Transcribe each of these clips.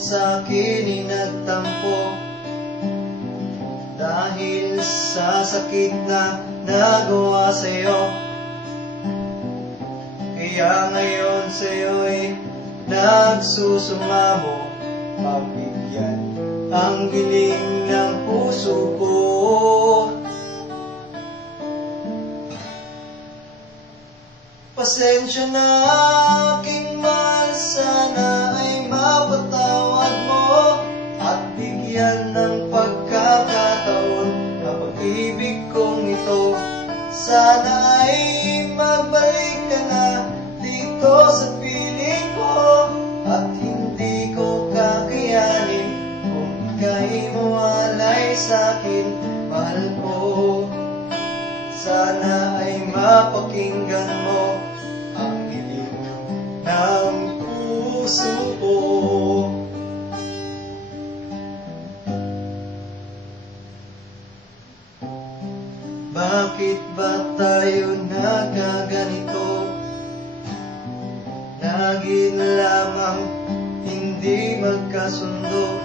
sa'kin nagtampo dahil sa sakit na nagawa sa'yo. Kaya ngayon sa'yo'y nagsusumamo, mabigyan ang giling ng puso ko. Pasensya na aking mahal, sana ay mapatawad mo at bigyan ng pagkakataon ang pag-ibig kong ito. Sana ay magbalik ka na dito sa piling ko at hindi ko kakayanin kung ika'y mawalay sa'kin, mahal ko. Sana ay mapakinggan mo ang hiling ng puso ko. Bakit ba tayo nagkaganito? Lagi na lamang hindi magkasundo.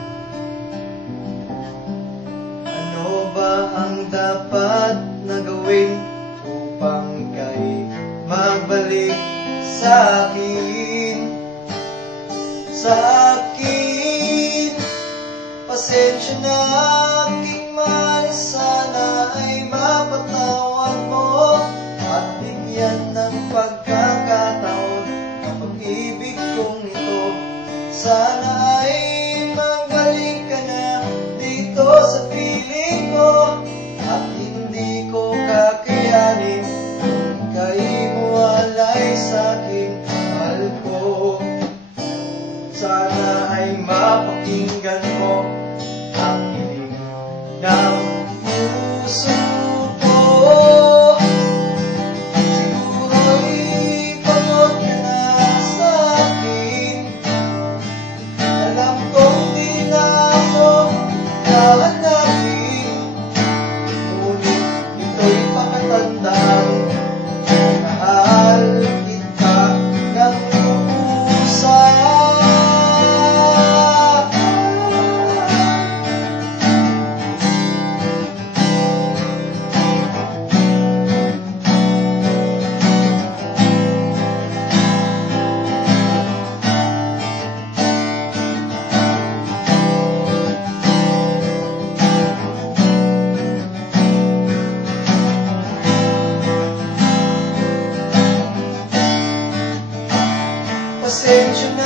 Ano ba ang dapat na gawin upang ika'y magbalik sa akin? Sa akin, pasensya na aking mahal, sana ay mapatawad mo at bigyan ng pagkakataon ang pag-ibig kong ito. Sana ay magbalik ka na dito sa piling ko at hindi ko kakayanin kung ika'y mawalay sa'kin, mahal ko. Sana ay mapakinggan mo ang hiling ng puso ko. Siguro'y pagod ka na sa akin. Alam kong di na ako hahanapin, ngunit ito'y pakatandaan, mahal kita ng lubusan. Pasensya na